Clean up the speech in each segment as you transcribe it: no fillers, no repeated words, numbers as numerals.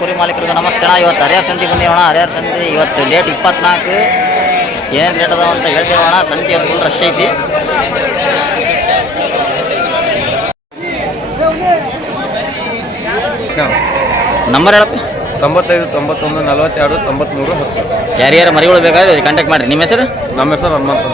ಕುರಿ ಮಾಲೀಕರಿಗೆ ನಮಸ್ತೆ. ಇವತ್ತು ಹರಿಹರ ಸಂತೆ ಬಂದಿರೋಣ. ಹರಿಹರ ಸಂತೆ ಇವತ್ತು ಡೇಟ್ 24. ಏನು ರೇಟ್ ಅದಾವ ಅಂತ ಹೇಳ್ತೀವಣ್ಣ. ಸಂತೆ ಫುಲ್ ರಶ್ ಐತಿ. ನಂಬರ್ ಹೇಳಪ್ಪ. 95 91 42 93 10. ಯಾರ್ಯಾರು ಮರಿಗಳು ಬೇಕಾದ್ರೆ ಕಾಂಟ್ಯಾಕ್ಟ್ ಮಾಡಿರಿ. ನಿಮ್ಮ ಹೆಸರು? ನಮ್ಮ ಹೆಸರು ಹನುಮಂತ.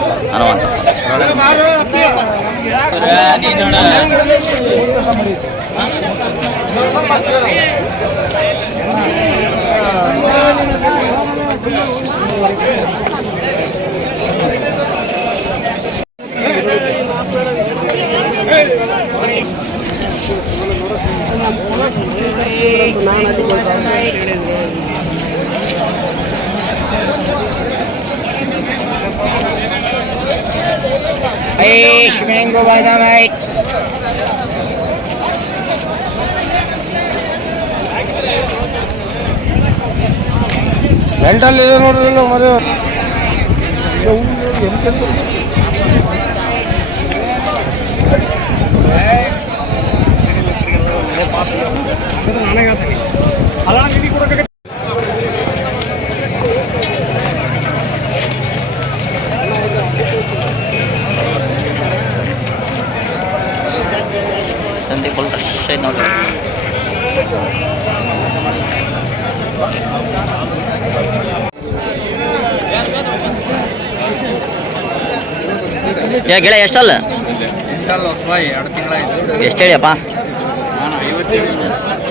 Mango Dynamite. ಎಂಟಲ್ಲಿ ಇದೆ ನೋಡ್ರಿ ಮರಿ. ಸಂತೆ ಫುಲ್ ರಶ್ ಐತೆ ನೋಡ್ರಿ. ಗೆಳೆ ಎಷ್ಟಲ್ಲ? ಎಷ್ಟು ಹೇಳಿಯಪ್ಪ?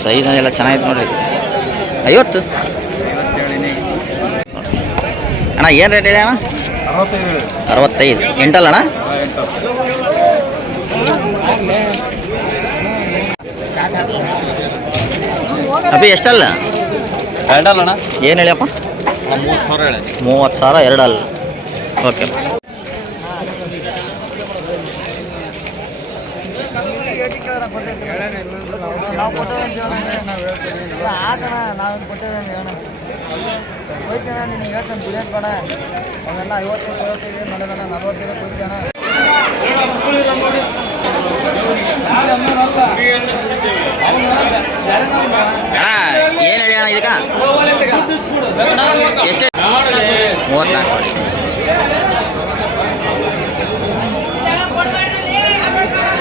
ಸೈಜ್ ಎಲ್ಲ ಚೆನ್ನಾಗಿತ್ತು ನೋಡ್ರಿ. 50 ಅಣ್ಣ. ಏನು ರೇಟ್ ಹೇಳಿ ಅಣ್ಣ? 65. ಎಂಟಲ್ಲ ಅಣ್ಣ? ಅಭಿ ಎಷ್ಟಲ್ಲ? ಎರಡಲ್ಲ ಅಣ್ಣ. ಏನು ಹೇಳಿಯಪ್ಪ? 30,000 ಹೇಳಿ. 30,000 ಎರಡಲ್ಲ. ಓಕೆ. ನಾವು ಕೊಟ್ಟೇವೆ ಆತಣ. ನಾವೇನು ಕೊಟ್ಟೇವೆ ಹೇಳೋಣ. ಹೋಯ್ತೇಣ. ನಿನಗೆ ಹೇಳ್ತಾನೆ ದುಡಿಯೋದು ಬೇಡ. ಅವೆಲ್ಲ 55 ನಡೆದಣ. 45 ಹೋಯ್ತೇಣ. ಏನು ಹೇಳಿ ಅಣ್ಣ ಇದಕ್ಕೆ? ಎಷ್ಟು? 34 ನೋಡಿ.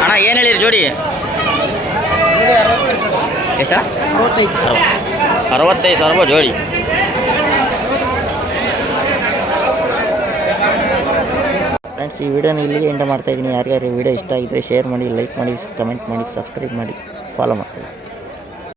ಅಣ್ಣ ಏನು ಹೇಳಿರಿ ಜೋಡಿ? ಎಷ್ಟ? 65,000 ಜೋಡಿ. ಫ್ರೆಂಡ್ಸ್, ಈ ವಿಡಿಯೋನ ಇಲ್ಲಿಗೆ ಎಂಡ್ ಮಾಡ್ತಾಯಿದ್ದೀನಿ. ಯಾರ್ಯಾರು ವಿಡಿಯೋ ಇಷ್ಟ ಆಗಿದ್ರೆ ಶೇರ್ ಮಾಡಿ, ಲೈಕ್ ಮಾಡಿ, ಕಮೆಂಟ್ ಮಾಡಿ, ಸಬ್ಸ್ಕ್ರೈಬ್ ಮಾಡಿ, ಫಾಲೋ ಮಾಡಿ.